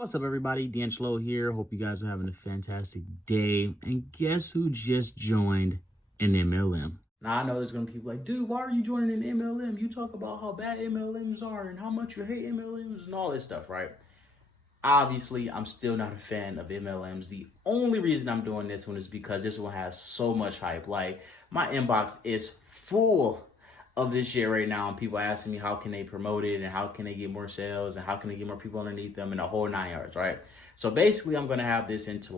What's up, everybody? DeAngelo here. Hope you guys are having a fantastic day. And guess who just joined an MLM? Now, I know there's going to be people like, dude, why are you joining an MLM? You talk about how bad MLMs are and how much you hate MLMs and all this stuff, right? Obviously, I'm still not a fan of MLMs. The only reason I'm doing this one is because this one has so much hype. Like, my inbox is full of this shit right now, and people asking me how can they promote it and how can they get more sales and how can they get more people underneath them and the whole 9 yards, right? So basically, I'm gonna have this into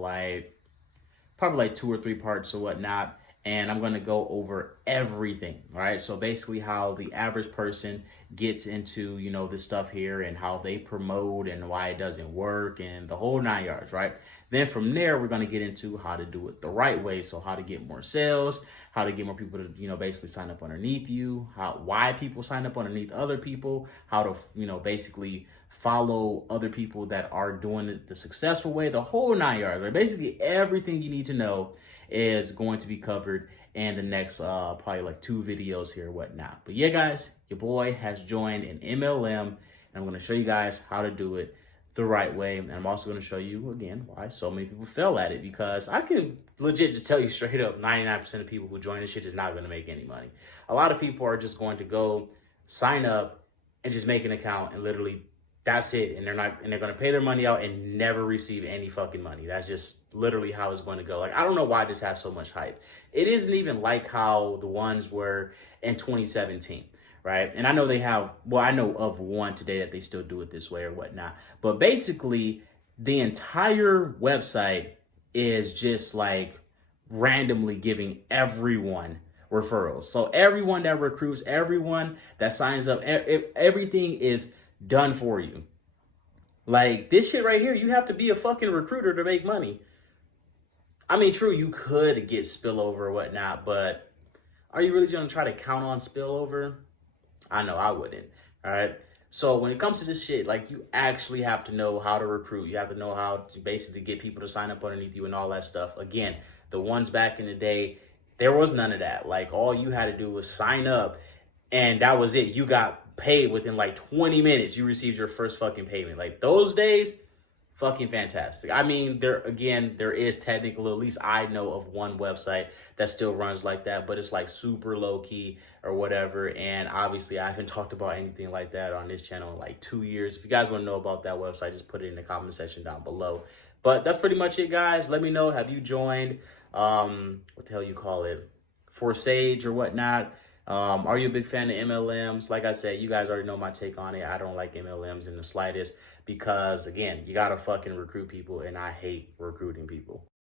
probably 2 or 3 parts or whatnot, and I'm gonna go over everything, right? So basically, how the average person gets into this stuff here and how they promote and why it doesn't work and the whole 9 yards, right? Then from there, we're gonna get into how to do it the right way. So how to get more sales, how to get more people to basically sign up underneath you, why people sign up underneath other people, how to basically follow other people that are doing it the successful way, the whole 9 yards, right? Basically everything you need to know is going to be covered in the next probably 2 videos here or whatnot. But yeah, guys, your boy has joined an MLM, and I'm going to show you guys how to do it the right way. And I'm also going to show you again why so many people fail at it, because I can legit just tell you straight up 99% of people who join this shit is not going to make any money. A lot of people are just going to go sign up and just make an account and literally that's it, and they're going to pay their money out and never receive any fucking money. That's just literally how it's going to go. Like, I don't know why this has so much hype. It isn't even like how the ones were in 2017, right? And I know I know of one today that they still do it this way or whatnot. But basically, the entire website is just like randomly giving everyone referrals. So everyone that recruits, everyone that signs up, everything is done for you. Like, this shit right here, you have to be a fucking recruiter to make money. I mean, true, you could get spillover or whatnot, but are you really going to try to count on spillover? I know I wouldn't. All right. So when it comes to this shit, like, you actually have to know how to recruit. You have to know how to basically get people to sign up underneath you and all that stuff. Again, the ones back in the day, there was none of that. Like, all you had to do was sign up and that was it. You got paid within 20 minutes. You received your first fucking payment. Like, those days, fucking fantastic. I mean, there is technically, at least I know of one website that still runs like that, but it's super low key or whatever. And obviously I haven't talked about anything like that on this channel in 2 years. If you guys want to know about that website, just put it in the comment section down below. But that's pretty much it, guys. Let me know, have you joined, what the hell you call it, Forsage or whatnot? Are you a big fan of MLMs? Like I said, you guys already know my take on it. I don't like MLMs in the slightest because, again, you got to fucking recruit people, and I hate recruiting people.